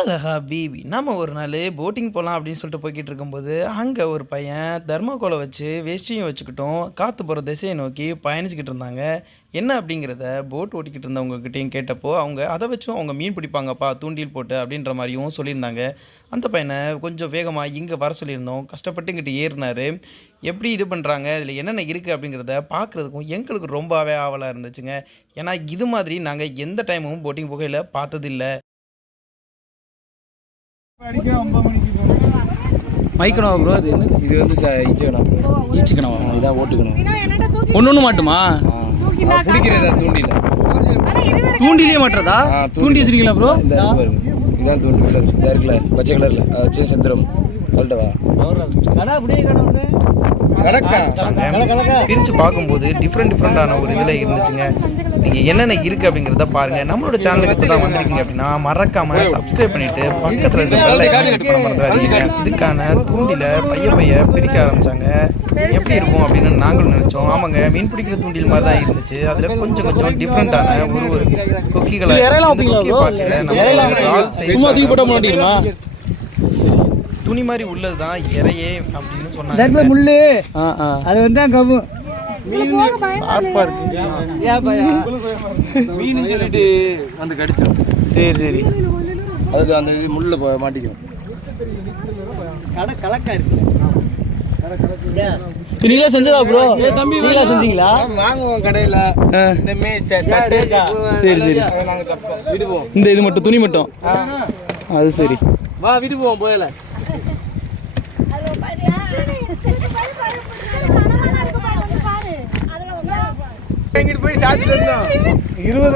Hello ஹபீபி நம்ம ஒரு நாள் போட்டிங் போகலாம் அப்படின்னு சொல்லிட்டு போய்கிட்டு இருக்கும்போது அங்கே ஒரு பையன் தர்மாக்கோலை வச்சு வேஷ்டியும் வச்சுக்கிட்டும் காற்று போகிற திசையை நோக்கி பயணிச்சுக்கிட்டு இருந்தாங்க. என்ன அப்படிங்கிறத போட் ஓட்டிக்கிட்டு இருந்தவங்ககிட்டையும் கேட்டப்போ அவங்க அதை வச்சும் அவங்க மீன் பிடிப்பாங்கப்பா தூண்டில் போட்டு அப்படின்ற மாதிரியும் சொல்லியிருந்தாங்க. அந்த பையனை கொஞ்சம் வேகமாக இங்கே வர சொல்லியிருந்தோம். கஷ்டப்பட்டு இங்கிட்டு ஏறினார். எப்படி இது பண்ணுறாங்க, இதில் என்னென்ன இருக்குது அப்படிங்கிறத பார்க்குறதுக்கும் எங்களுக்கு ரொம்பவே ஆவலாக இருந்துச்சுங்க. ஏன்னா இது மாதிரி நாங்கள் எந்த டைமும் போட்டிங் புகையில் பார்த்ததில்லை. மைக்கணவா ப்ரோ? அது என்ன? இது வந்து ஈச்சிக்கணவா? இதான் ஓட்டுக்கணும். ஒன்று மாட்டுமா பிடிக்கிறதா? தூண்டிலே மாட்டுறதா? தூண்டி வச்சிருக்கீங்களா ப்ரோ? இதான் தூண்டி இதாக இருக்குல்ல பச்சை கலரில் வச்சு செந்துரும் கல்டவா பிரித்து பார்க்கும்போது டிஃப்ரெண்டான ஒரு இதில் இருந்துச்சுங்க. நீங்கள் என்னென்ன இருக்குது அப்படிங்கிறத பாருங்கள். நம்மளோட சேனலுக்கு இப்போ தான் வந்திருக்கீங்க அப்படின்னா மறக்காமல் சப்ஸ்கிரைப் பண்ணிவிட்டு பக்கத்தில் இருக்க பெல் ஐகானை கிளிக் பண்ண மறந்துடாதீங்க. இதுக்கான தூண்டில பைய பிரிக்க ஆரம்பித்தாங்க. எப்படி இருக்கும் அப்படின்னு நாங்களும் நினச்சோம். ஆமாங்க, மீன் பிடிக்கிற தூண்டில் மாதிரி தான் இருந்துச்சு. அதில் கொஞ்சம் டிஃப்ரெண்ட்டான ஒரு கொக்கிகளை துணி மாதிரி உள்ளது தான் இறையே அப்படின்னு சொன்னாங்க. முள்ளு அது வந்து கவு சார்பா இருக்கு. மீன் சொல்லிட்டு வந்து கடிச்சிடும். சரி அதுக்கு அந்த இது முள்ள மாட்டிக்கும். கலக்கா இருக்கு. நீங்களா செஞ்சதா ப்ரோ? நீங்களா செஞ்சீங்களா? வாங்குவோம் கடையில. சரி விடுவோம். இந்த இது மட்டும் துணி மட்டும். அது சரி. வா விடுவோம் போயல. போய் சாப்பிட்டு இருந்தோம். 20